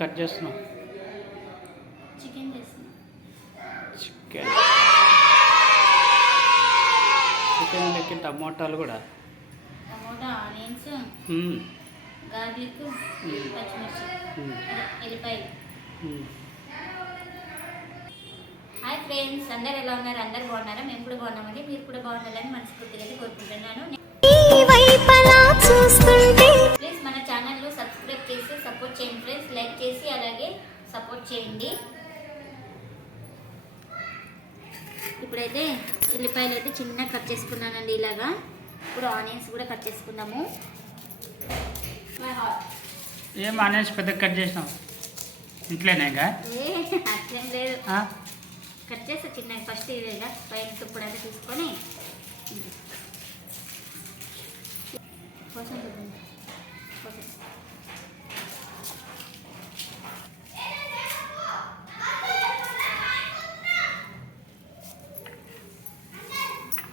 Cut చేస్తున్నావు. Chicken చేస్తున్నాం. Chicken chicken లెక్కి టమోటాలు కూడా? Tomato onions. గార్లిక్ పచ్చిమిర్చి. హాయ్ ఫ్రెండ్స్ అందరు ఎలా ఉన్నారు? అందరు బాగున్నారా? మేము కూడా బాగున్నామండి. మీరు కూడా బాగుండాలని మనస్ఫూర్తిగా కోరుకుంటున్నాను. అలాగే సపోర్ట్ చేయండి. ఇప్పుడైతే ఉల్లిపాయలు అయితే చిన్నగా కట్ చేసుకున్నానండి ఇలాగా. ఇప్పుడు ఆనియన్స్ కూడా కట్ చేసుకుందాము. ఏం అనేసి పెద్ద కట్ చేసినావు? ఇంట్లోనే అట్లేం లేదు? కట్ చేస్తా చిన్నగా. ఫస్ట్ ఇదేగా పైన తుప్పుడు అంతా తీసుకొని. కోసం.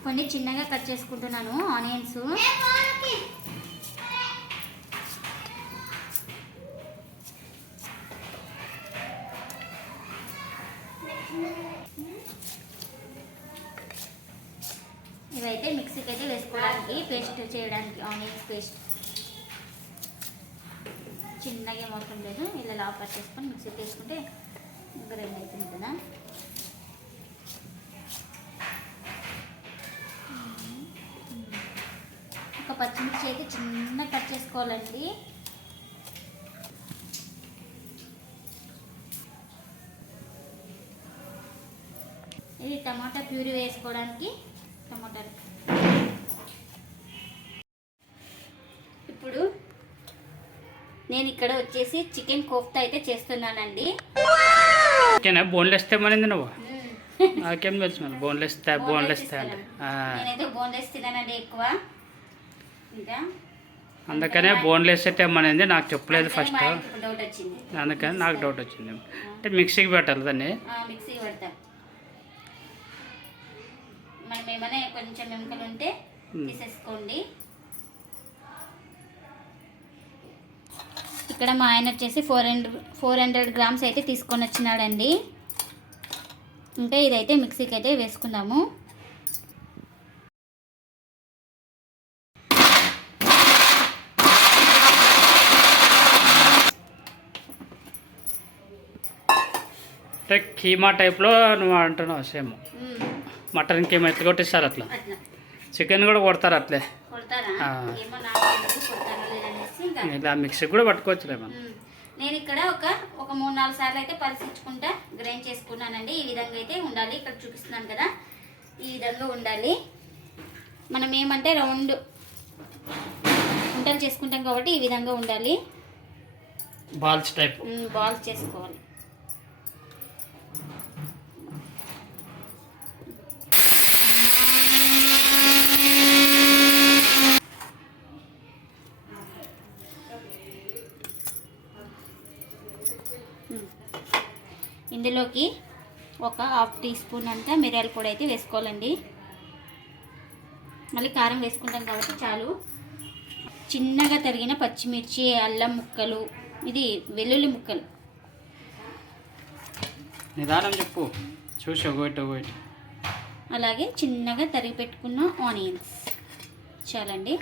కొన్ని చిన్నగా కట్ చేసుకుంటున్నాను ఆనియన్స్. ఇవైతే మిక్సీకి అయితే వేసుకోవడానికి పేస్ట్ చేయడానికి ఆనియన్స్ పేస్ట్. చిన్నగా ఏం లేదు ఇలా లావు కట్ చేసుకొని మిక్సీకి వేసుకుంటే ఇంకా రెండు అవుతుంది కదా. పచ్చిమిర్చి అయితే చిన్న కట్ చేసుకోవాలండి. ఇది టమాటా ప్యూరీ వేసుకోవడానికి టమాటాలు. ఇప్పుడు నేను ఇక్కడ వచ్చేసి చికెన్ కోఫ్తా అయితే చేస్తున్నానండి. బోన్లెస్ తెమ్మనింది నువ్వు. నాకేం తెలుసు బోన్లెస్. నేనైతే బోన్లెస్ తినానండి ఎక్కువ. అందుకనే బోన్లెస్ తెమ్మనింది నాకు చెప్పలేదు ఫస్ట్. అందుకని నాకు డౌట్ వచ్చింది. అంటే మిక్సీకి పెట్టాలి దాన్ని. పడతాం. మనం ఏమైనా కొంచెం ఎముకలు ఉంటే. తీసేసుకోండి. ఇక్కడ మా ఆయన వచ్చేసి four hundred four hundred grams అయితే తీసుకొని వచ్చినాడండి. ఇంకా ఇదైతే మిక్సీకి అయితే వేసుకుందాము అంటే కీమా టైప్లో నువ్వు అంటున్నావు సేమ్. మటన్ కీమా ఎట్లా కొట్టిస్తారు అట్లా? చికెన్ కూడా కొడతారు అట్లే. ఇలా మిక్సీ కూడా పట్టుకోవచ్చులే మనం. నేను ఇక్కడ ఒక ఒక మూడు నాలుగు సార్లు అయితే పరిశీలించుకుంటా గ్రైండ్ చేసుకున్నానండి. ఈ విధంగా అయితే ఉండాలి. ఇక్కడ చూపిస్తున్నాను కదా. ఈ విధంగా ఉండాలి. మనం ఏమంటే రౌండ్ వంటలు చేసుకుంటాం కాబట్టి ఈ విధంగా ఉండాలి. Balls type. బాల్స్ చేసుకోవాలి మ్మ్. ఇందులోకి ఒక హాఫ్ టీ స్పూన్ అంతా మిరియాల పొడి అయితే వేసుకోవాలండి. మళ్ళీ కారం వేసుకుంటాం కాబట్టి చాలు. చిన్నగా తరిగిన పచ్చిమిర్చి అల్లం ముక్కలు ఇది వెల్లుల్లి ముక్కలు. నిదానం చెప్పు. చూసి అలాగే చిన్నగా తరిగి పెట్టుకున్న ఆనియన్స్. చాలండి.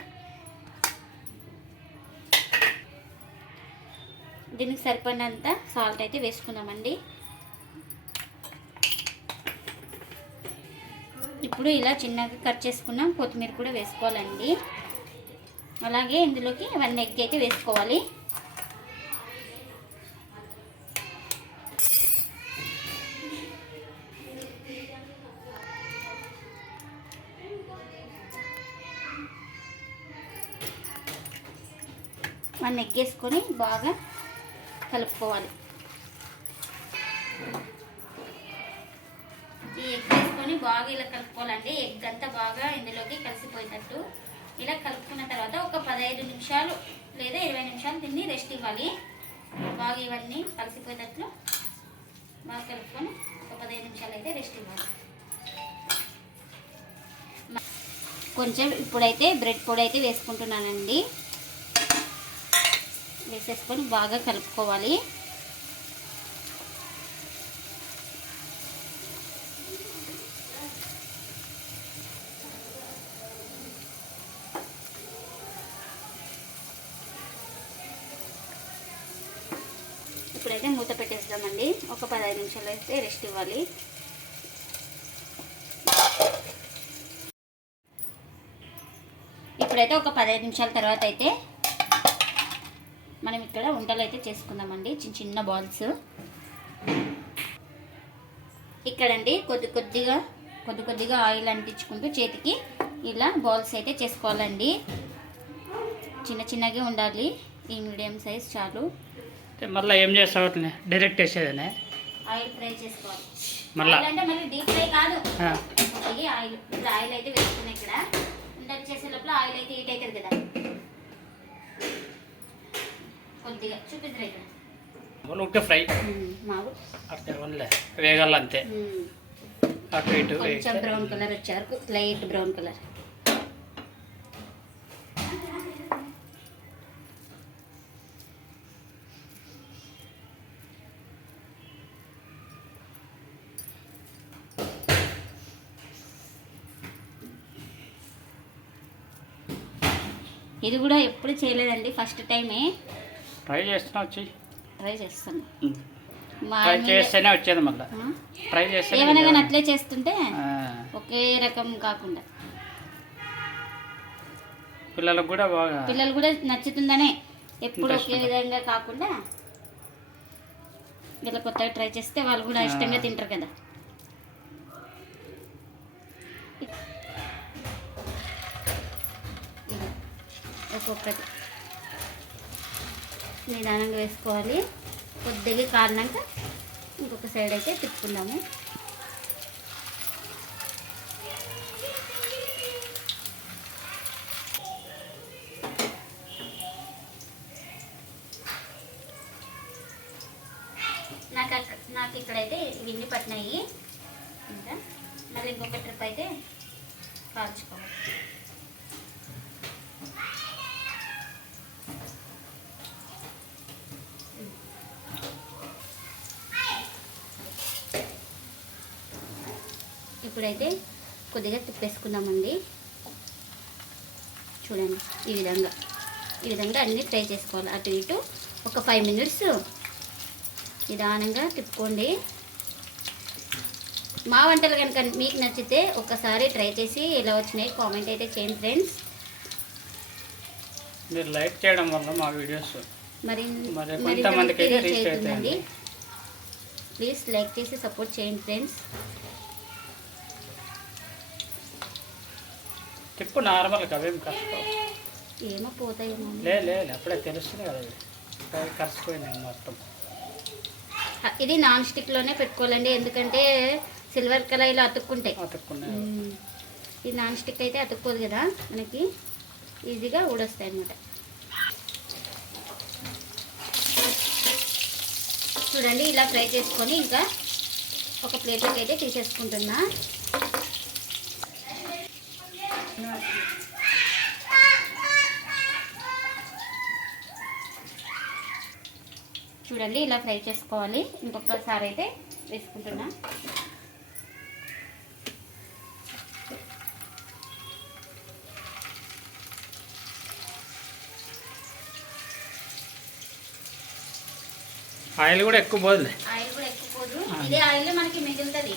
దీనికి సరిపడినంత సాల్ట్ అయితే వేసుకుందామండి. ఇప్పుడు ఇలా చిన్నగా కట్ చేసుకున్న. కొత్తిమీర కూడా వేసుకోవాలండి. అలాగే ఇందులోకి వన్ ఎగ్ అయితే వేసుకోవాలి. వన్ ఎగ్ వేసుకొని బాగా కలుపుకోవాలి. ఈ ఎగ్ వేసుకొని బాగా ఇలా కలుపుకోవాలండి. ఎగ్ అంతా బాగా ఇందులోకి కలిసిపోయేటట్టు ఇలా కలుపుకున్న తర్వాత ఒక పదహైదు నిమిషాలు లేదా ఇరవై నిమిషాలు తిని రెస్ట్ ఇవ్వాలి. బాగా ఇవన్నీ కలిసిపోయేటట్లు బాగా కలుపుకొని ఒక పదహైదు నిమిషాలు అయితే రెస్ట్ ఇవ్వాలి. కొంచెం ఇప్పుడైతే బ్రెడ్ పొడి అయితే వేసుకుంటున్నానండి. వేసేసుకొని బాగా కలుపుకోవాలి ఇప్పుడైతే మూత పెట్టేద్దామండి ఒక పదహైదు నిమిషాలు అయితే రెస్ట్ ఇవ్వాలి. ఇప్పుడైతే ఒక పదహైదు నిమిషాల తర్వాత అయితే మనం ఇక్కడ వంటలు అయితే చేసుకుందామండి చిన్న చిన్న బాల్స్. ఇక్కడండి కొద్ది కొద్దిగా కొద్ది కొద్దిగా ఆయిల్ అంటించుకుంటూ చేతికి ఇలా బాల్స్ అయితే చేసుకోవాలండి. చిన్న చిన్నగా ఉండాలి. ఈ మీడియం సైజ్ చాలు. మళ్ళీ ఏం చేస్తావు డైరెక్ట్ వేసేదనే? ఆయిల్ ఫ్రై చేసుకోవాలి. మళ్ళా? అంటే మళ్ళీ డీప్ ఫ్రై కాదు. ఇది ఆయిల్ ఇప్పుడు ఆయిల్ అయితే వేసుకున్నాయి ఇక్కడ. ఉండలు చేసే లోపల ఆయిల్ అయితే హీట్ అవుతుంది కదా. కొద్దిగా చూపిద్దరు ఇక్కడ. ఫ్రై. ఉమ్, మావు. అట్లా వన్లే వేగాలి అంతే ఉమ్, అటు ఇటు కొంచెం. బ్రౌన్ కలర్ వచ్చారు లైట్ బ్రౌన్ కలర్. ఇది కూడా ఎప్పుడు చేయలేదండి ఫస్ట్ టైమే. ట్రై చేస్తున్నా వచ్చి. ట్రై చేస్తాను ట్రై వచ్చేది మళ్ళీ? ట్రై చేస్తే ఏమైనా కానీ అట్లే చేస్తుంటే ఒకే రకం కాకుండా. పిల్లలకు కూడా బాగా పిల్లలు కూడా నచ్చుతుందనే ఎప్పుడు ఒకే విధంగా కాకుండా ఇలా కొత్తగా ట్రై చేస్తే వాళ్ళు కూడా ఇష్టంగా. తింటారు కదా ఇది ఒక్కొక్కటి నిదానంగా వేసుకోవాలి. కొద్దిగా కారినాక ఇంకొక సైడ్ అయితే తిప్పుకుందాము నాకు అక్క- నాకు ఇక్కడైతే విన్ని పట్టినాయి ఇంకా మళ్ళీ ఇంకొక ట్రిప్ అయితే కాల్చుకోవాలి ఇప్పుడైతే కొద్దిగా తిప్పేసుకుందామండి. చూడండి ఈ విధంగా. ఈ విధంగా అన్నీ ఫ్రై చేసుకోవాలి. అటు ఇటు ఒక ఫైవ్ మినిట్స్ నిదానంగా తిప్పుకోండి. మా వంటలు కనుక మీకు నచ్చితే ఒకసారి ట్రై చేసి ఎలా వచ్చినాయి కామెంట్ అయితే చేయండి ఫ్రెండ్స్. మీరు లైక్ చేయడం వల్ల మా వీడియోస్ మరి మరి కొంతమందికి అవుతుందండి అవుతాయండి. ప్లీజ్ లైక్ చేసి సపోర్ట్ చేయండి ఫ్రెండ్స్. తిప్పు నార్మల్గా అవేం కష్టం. ఏమో పోతాయేమో అని. లే లే లే, అప్పుడే తెలుస్తుంది కదా ఇవి. అవి కరిసిపోయినాయి మొత్తం. ఇది నాన్ స్టిక్లోనే పెట్టుకోవాలండి ఎందుకంటే సిల్వర్ కలర్లో అతుక్కుంటాయి. అతుక్కున్నాయి. మ్మ్. ఈ నాన్ స్టిక్ అయితే అతుక్కోదు కదా మనకి. ఈజీగా ఊడొస్తాయి అన్నమాట. చూడండి ఇలా ఫ్రై చేసుకొని ఇంకా ఒక ప్లేట్లోకి అయితే తీసేసుకుంటున్నా. చూడండి ఇలా ఫ్రై చేసుకోవాలి. ఇంకొకసారి అయితే వేసుకుంటున్నా. ఆయిల్ కూడా ఎక్కువ పోదులే. ఆయిల్ కూడా ఎక్కువ పోదు. ఇదే ఆయిల్ మనకి మిగులుతుంది.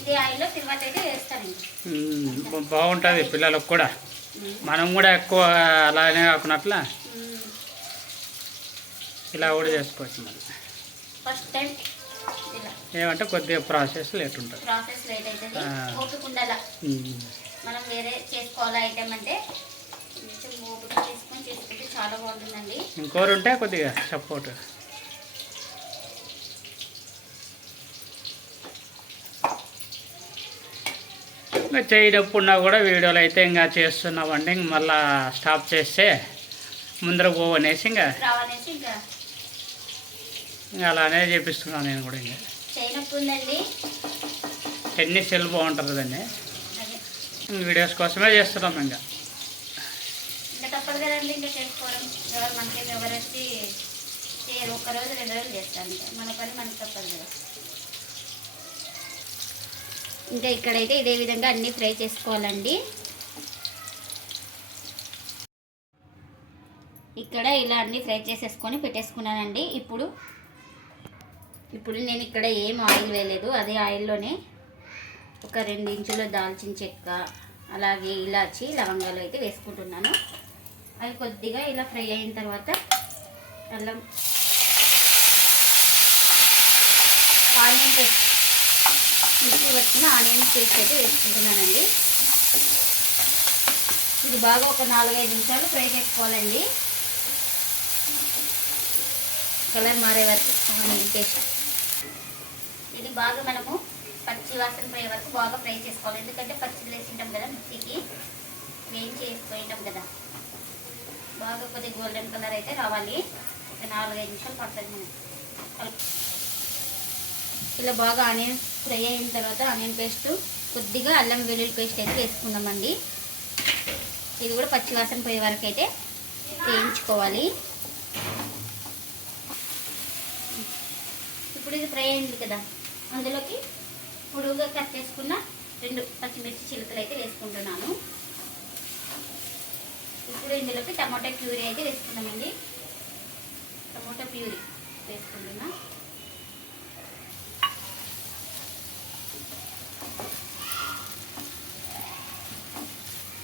ఇదే ఆయిల్లో తిరువాత అయితే వేస్తానండి మ్మ్. బాగుంటుంది పిల్లలకు కూడా. మనం కూడా ఎక్కువ అలానే కాకున్నట్లా. ఇలా కూడా చేసుకోవచ్చు మనం ఫస్ట్ టైం ఏమంటే కొద్దిగా ప్రాసెస్ లేట్ ఉంటుంది. ప్రాసెస్ లేట్ అవుతుంది. మనం వేరే ఐటమ్ అంటే చాలా బాగుంటుందండి. ఇంకోరు ఉంటే కొద్దిగా సపోర్ట్. ఇంకా చేయడప్పుడున్నా కూడా వీడియోలు అయితే ఇంకా చేస్తున్నామండి. ఇంక మళ్ళీ స్టాప్ చేస్తే ముందర పోవనేసి ఇంకా అలానే చేపిస్తున్నాను నేను కూడా ఇంకా. టెన్నిస్ సెల్ బాగుంటుంది కదండి అదే. వీడియోస్ కోసమే చేస్తున్నాం ఇంకా. రెండు రోజులు చేస్తాను మన పని మనకి తప్పదు కదా. ఇంకా ఇక్కడైతే ఇదే విధంగా అన్నీ ఫ్రై చేసుకోవాలండి. ఇక్కడ ఇలా అన్నీ ఫ్రై చేసేసుకొని పెట్టేసుకున్నానండి. ఇప్పుడు ఇప్పుడు నేను ఇక్కడ ఏం ఆయిల్ వేయలేదు అదే ఆయిల్లోనే ఒక రెండు ఇంచుల దాల్చిన చెక్క అలాగే ఇలాచి లవంగాలు అయితే వేసుకుంటున్నాను. అవి కొద్దిగా ఇలా ఫ్రై అయిన తర్వాత అల్లం ఆనియన్ పేస్ట్ మిక్సీ పట్టిన ఆనియన్ పేస్ట్ అయితే వేసుకుంటున్నానండి. ఇది బాగా ఒక నాలుగైదు నిమిషాలు ఫ్రై చేసుకోవాలండి. కలర్ మారే వరకు ఆనియన్ పేస్ట్. ఇది బాగా మనము పచ్చి వాసన పోయే వరకు బాగా ఫ్రై చేసుకోవాలి. ఎందుకంటే పచ్చిది వేసింటాం కదా మిక్సీకి. వేయించి వేసిపోయింటాం కదా. బాగా కొద్దిగా గోల్డెన్ కలర్ అయితే రావాలి. ఒక నాలుగైదు నిమిషాలు పడుతుంది మనం ఇలా బాగా ఆనియన్ ఫ్రై అయిన తర్వాత ఆనియన్ పేస్ట్ కొద్దిగా అల్లం వెల్లుల్లి పేస్ట్ అయితే వేసుకుందామండి. ఇది కూడా పచ్చి వాసన పోయే వరకు అయితే వేయించుకోవాలి. ఇప్పుడు ఇది ఫ్రై అయింది కదా. అందులోకి పొడువుగా కట్ చేసుకున్న రెండు పచ్చిమిర్చి చిలుకలు అయితే వేసుకుంటున్నాను. ఇప్పుడు ఇందులోకి టమాటా ప్యూరీ అయితే వేసుకున్నామండి టమాటా ప్యూరీ వేసుకుంటున్నా.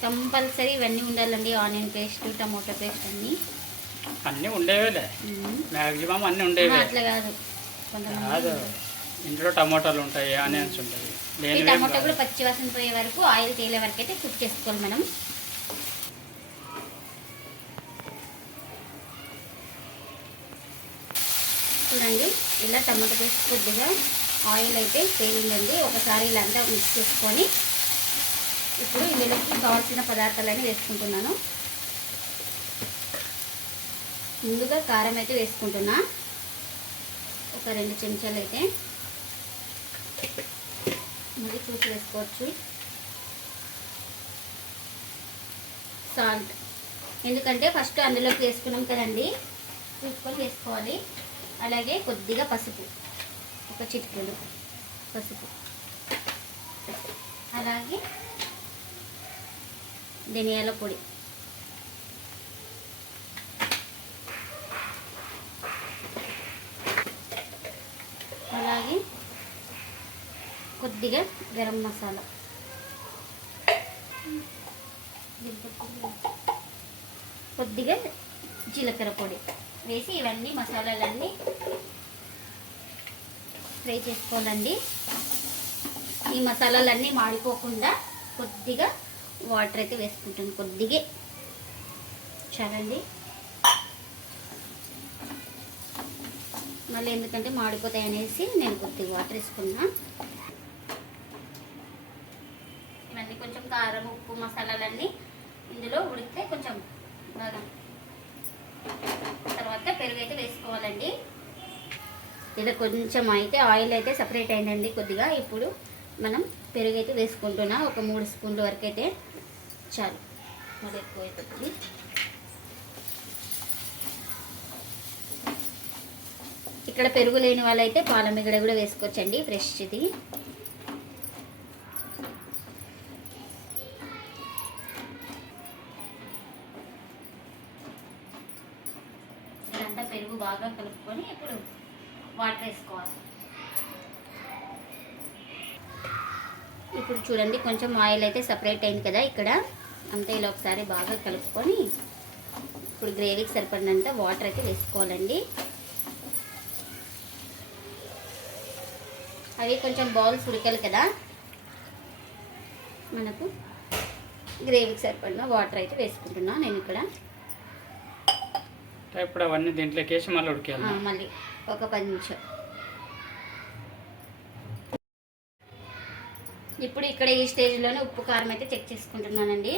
కంపల్సరీ ఇవన్నీ ఉండాలండి ఆనియన్ పేస్ట్ టమాటా పేస్ట్ అన్నీ. అన్నీ ఉండేవేలే. మ్యాక్సిమం అన్నీ ఉండేవే. అట్లా కాదు. కాదు. కొంతమంది ఇంట్లో టమోటాలు ఉంటాయి ఆనియన్స్ ఉంటాయి. ఈ టమాటా. కూడా పచ్చి వాసన పోయే వరకు ఆయిల్ తేలే వరకు అయితే కుక్ చేసుకోవాలి మనం. చూడండి ఇలా టమాటా పేస్ట్ కొద్దిగా ఆయిల్ అయితే తేలిందండి. ఒకసారి ఇలా అంతా మిక్స్ చేసుకొని ఇప్పుడు ఇందులోకి కావాల్సిన పదార్థాలన్నీ వేసుకుంటున్నాను. ముందుగా కారం అయితే వేసుకుంటున్నా. ఒక రెండు చెంచాలు అయితే మళ్ళీ చూసి వేసుకోవచ్చు సాల్ట్. ఎందుకంటే ఫస్ట్ అందులోకి వేసుకున్నాం కదండి. చూసుకొని వేసుకోవాలి. అలాగే కొద్దిగా పసుపు. ఒక చిటికెడు పసుపు. అలాగే ధనియాల పొడి అలాగే కొద్దిగా గరం మసాలా. కొద్దిగా జీలకర్ర పొడి వేసి ఇవన్నీ మసాలాలన్నీ ఫ్రై చేసుకోవాలండి. ఈ మసాలాలన్నీ మాడిపోకుండా కొద్దిగా వాటర్ అయితే వేసుకుంటాను. కొద్దిగా. చాలండి మళ్ళీ ఎందుకంటే మాడిపోతాయి అనేసి నేను కొద్దిగా వాటర్ వేసుకున్నాను ఇవన్నీ కొంచెం కారం ఉప్పు మసాలాలన్నీ ఇందులో ఉడికితే కొంచెం బాగా తర్వాత పెరుగు అయితే వేసుకోవాలండి. ఇలా కొంచెం అయితే ఆయిల్ అయితే సపరేట్ అయిందండి కొద్దిగా. ఇప్పుడు మనం పెరుగు అయితే వేసుకుంటున్నా. ఒక మూడు స్పూన్ల వరకు అయితే చాలు. మరి ఎక్కువ అయిపోతుంది. ఇక్కడ పెరుగు లేని వాళ్ళైతే పాల మిగడ కూడా వేసుకోవచ్చండి ఫ్రెష్ది ఇదంతా పెరుగు బాగా కలుపుకొని ఇప్పుడు వాటర్ వేసుకోవాలి. ఇప్పుడు చూడండి కొంచెం ఆయిల్ అయితే సపరేట్ అయింది కదా ఇక్కడ. అంతా ఇలా ఒకసారి బాగా కలుపుకొని ఇప్పుడు గ్రేవీకి సరిపడినంత వాటర్ అయితే వేసుకోవాలండి. అవి కొంచెం బౌల్స్ ఉడకాలి కదా. మనకు గ్రేవీకి సరిపడిన వాటర్ అయితే వేసుకుంటున్నాను నేను ఇక్కడ. ఇప్పుడు అవన్నీ దీంట్లోకి వేసి మళ్ళీ ఉడికేయాలి. మళ్ళీ ఒక పది నిమిషం ఇప్పుడు ఇక్కడ ఈ స్టేజ్లోనే ఉప్పు కారం అయితే చెక్ చేసుకుంటున్నానండి.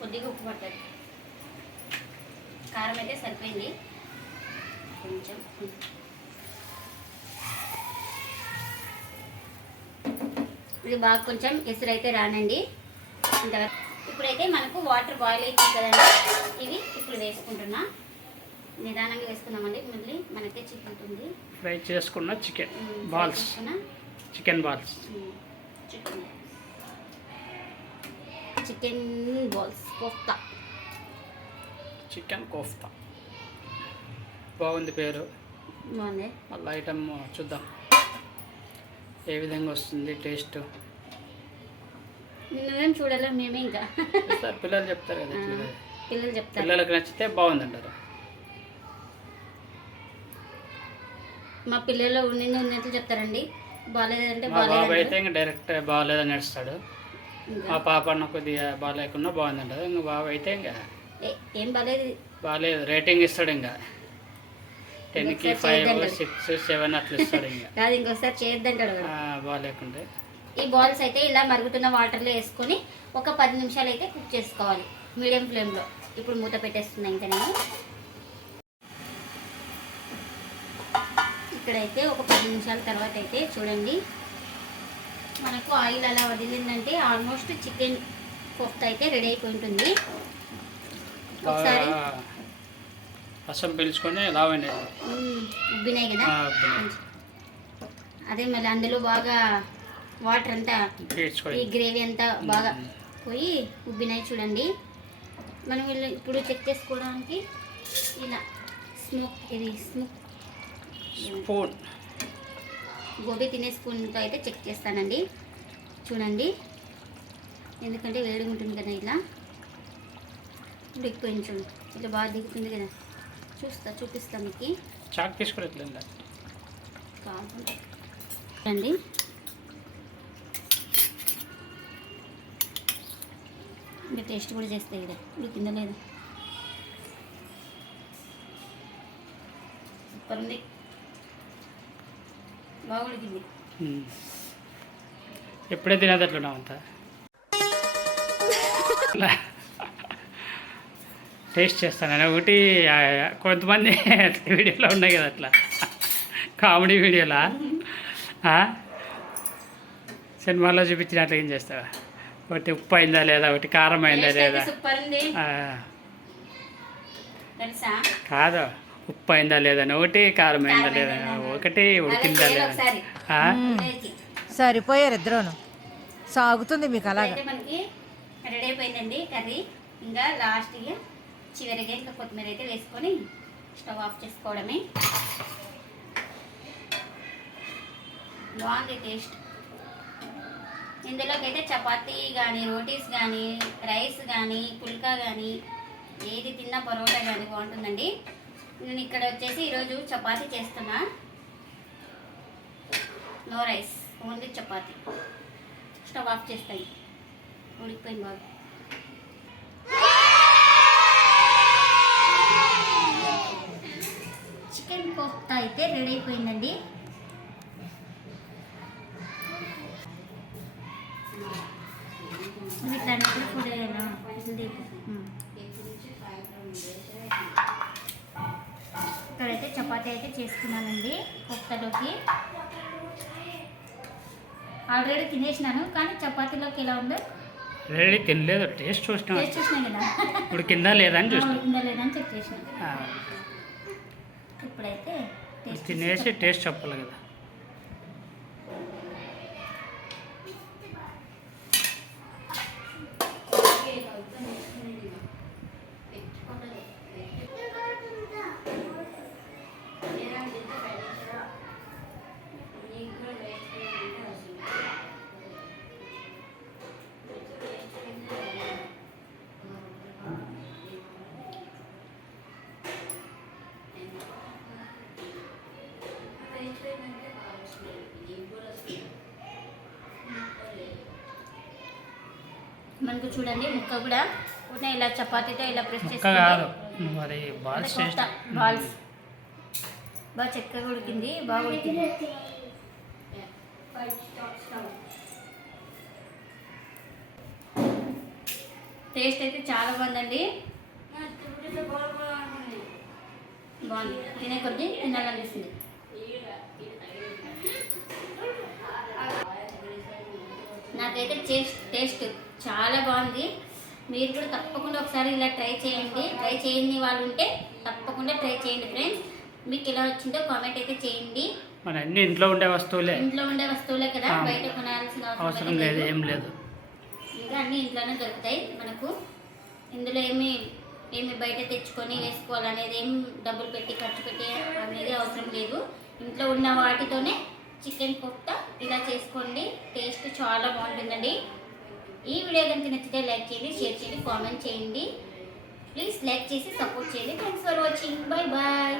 కొద్దిగా ఉప్పు పట్టదు కారం అయితే సరిపోయింది. కొంచెం ఇది బాగా కొంచెం ఎసురైతే రానండి. ఇంతవరకు ఇప్పుడైతే మనకు వాటర్ బాయిల్ అవుతుంది కదండి. ఇవి ఇప్పుడు వేసుకుంటున్నా. నిదానంగా వేసుకుందామండి. మళ్ళీ మనకే చిక్కుతుంది ఫ్రై చేసుకున్న chicken balls. Chicken balls. Chicken chicken balls kofta. Chicken kofta. బాగుంది పేరు. బాగుంది. మళ్ళీ ఐటమ్ చూద్దాం. ఏ విధంగా వస్తుంది టేస్ట్? చూడాలో మేమే ఇంకా. పిల్లలు చెప్తారు కదా. పిల్లలు చెప్తారు. పిల్లలకు నచ్చితే బాగుందంటారు. మా పిల్లలు ఉన్నింది ఉన్నట్లు చెప్తారండి. బాగాలేదంటే బాబు అయితే ఇంకా డైరెక్ట్ బాగాలేదని నడుస్తాడు. మా పాప అన్న కొద్దిగా బాగాలేకున్నా బాగుందంటారు. ఇంకా బాబు అయితే ఇంకా ఏం బాగాలేదు బాగాలేదు. రేటింగ్ ఇస్తాడు ఇంకా. టెన్కి ఫైవ్. సిక్స్ సెవెన్ అట్లా ఇస్తాడు ఇంకా. కాదు చేయొద్దంటాడు బాగాలేకుంటే ఈ బాల్స్ అయితే ఇలా మరుగుతున్న వాటర్లో వేసుకొని ఒక పది నిమిషాలు అయితే కుక్ చేసుకోవాలి మీడియం ఫ్లేమ్లో. ఇప్పుడు మూత పెట్టేస్తున్నా ఇంకా నేను. ఇక్కడైతే ఒక పది నిమిషాల తర్వాత అయితే చూడండి. మనకు ఆయిల్ అలా వదిలిందంటే ఆల్మోస్ట్ చికెన్ కోఫ్తా అయితే రెడీ అయిపోయి ఉంటుంది. ఒకసారి రసం పీల్చుకొని మ్మ్, ఉబ్బినాయి కదా. అదే మళ్ళీ అందులో బాగా వాటర్ అంతా ఈ గ్రేవీ అంతా బాగా పోయి ఉబ్బినాయి చూడండి. మనం వీళ్ళు ఇప్పుడు చెక్ చేసుకోవడానికి ఇలా స్మోక్ ఇది స్మోక్ స్పూన్. గోబీ తినే స్పూన్తో అయితే చెక్ చేస్తానండి. చూడండి. ఎందుకంటే వేడిగా ఉంటుంది కదా ఇలా. ఉడికిపోయింది చూడు ఇట్లా బాగా దిగుతుంది కదా. చూస్తా చూపిస్తా మీకు. చాక్ తీసుకుని కాదు అండి. ఇంకా టేస్ట్ కూడా చేస్తాయి కదా ఉడికిందా లేదా. సూపర్ ఉంది. బాగా ఉడికింది ఎప్పుడే తినేదట్లున్నావు అంతా? టేస్ట్ చేస్తాను. ఒకటి కొంతమంది వీడియోలో ఉన్నాయి కదా అట్లా. కామెడీ వీడియోలా? ఆ? సినిమాలో చూపించినట్లు ఏం చేస్తావా? ఒకటి ఉప్పు అయిందా లేదా? ఒకటి కారం అయిందా లేదా? కాదు. ఉప్పు అయిందా లేదని ఒకటి కారం అయిందా లేదా? ఒకటి ఉడికిందా లేదా. సరిపోయారు ఇద్దరును. సాగుతుంది మీకు అలాగా. రెడీ అయిపోయిందండి కర్రీ. ఇంకా లాస్ట్గా చివరిగా ఇంకా కొత్తిమీర అయితే వేసుకొని స్టవ్ ఆఫ్ చేసుకోవడమే. బాగుంది టేస్ట్. ఇందులోకి అయితే చపాతీ కానీ రోటీస్ కానీ రైస్ కానీ పుల్కా కానీ ఏది తిన్నా పరోటా కానీ బాగుంటుందండి. నేను ఇక్కడ వచ్చేసి ఈరోజు చపాతీ చేస్తున్నా. No rice only chapati. Stove off చేస్తాయి ఉడికిపోయింది బాగా రెడీ అయిపోయిందండి. ఇది. ఇక్కడైతే చపాతీ అయితే చేసుకున్నానండి కోఫ్తాలోకి ఆల్రెడీ తినేసినాను కానీ చపాతీలోకి ఎలా ఉందో రెడీ తినలేదు టేస్ట్ చూసినా. టేస్ట్ చూసినా కదా. ఉడికిందా లేదా అని చూసినా. ఉందా లేదా అని చెక్ చేసిన ఇప్పుడైతే తినేసి టేస్ట్ చెప్పాలి కదా. మనకు చూడండి ముక్క కూడా ఉన్న ఇలా చపాతీతో ఇలా ప్రెస్ చేసి బాల్స్ బాగా చక్కగా ఉడికింది బాగా ఉడికింది. టేస్ట్ అయితే చాలా బాగుందండి. బాగుంది. తినే కొద్ది తినాలనిపిస్తుంది. నాకైతే టేస్ట్ టేస్ట్ చాలా బాగుంది. మీరు కూడా తప్పకుండా ఒకసారి ఇలా ట్రై చేయండి. ట్రై చేయని వాళ్ళు ఉంటే తప్పకుండా ట్రై చేయండి ఫ్రెండ్స్. మీకు ఎలా వచ్చిందో కామెంట్ అయితే చేయండి. మన అన్ని ఇంట్లో ఉండే వస్తువులే. ఇంట్లో ఉండే వస్తువులే కదా. బయట కొనాల్సిన అవసరం లేదు. ఏం లేదు. ఇంకా అన్ని ఇంట్లోనే దొరుకుతాయి మనకు. ఇందులో ఏమి ఏమి బయట తెచ్చుకొని వేసుకోవాలనేది ఏం డబ్బులు పెట్టి ఖర్చు పెట్టి అనేది అవసరం లేదు. ఇంట్లో ఉన్న వాటితోనే చికెన్ కోఫ్తా ఇలా చేసుకోండి. టేస్ట్ చాలా బాగుంటుందండి. ఈ వీడియో కనుక నచ్చితే లైక్ చేయండి షేర్ చేయండి కామెంట్ చేయండి. ప్లీజ్ లైక్ చేసి సపోర్ట్ చేయండి. Thanks for watching bye bye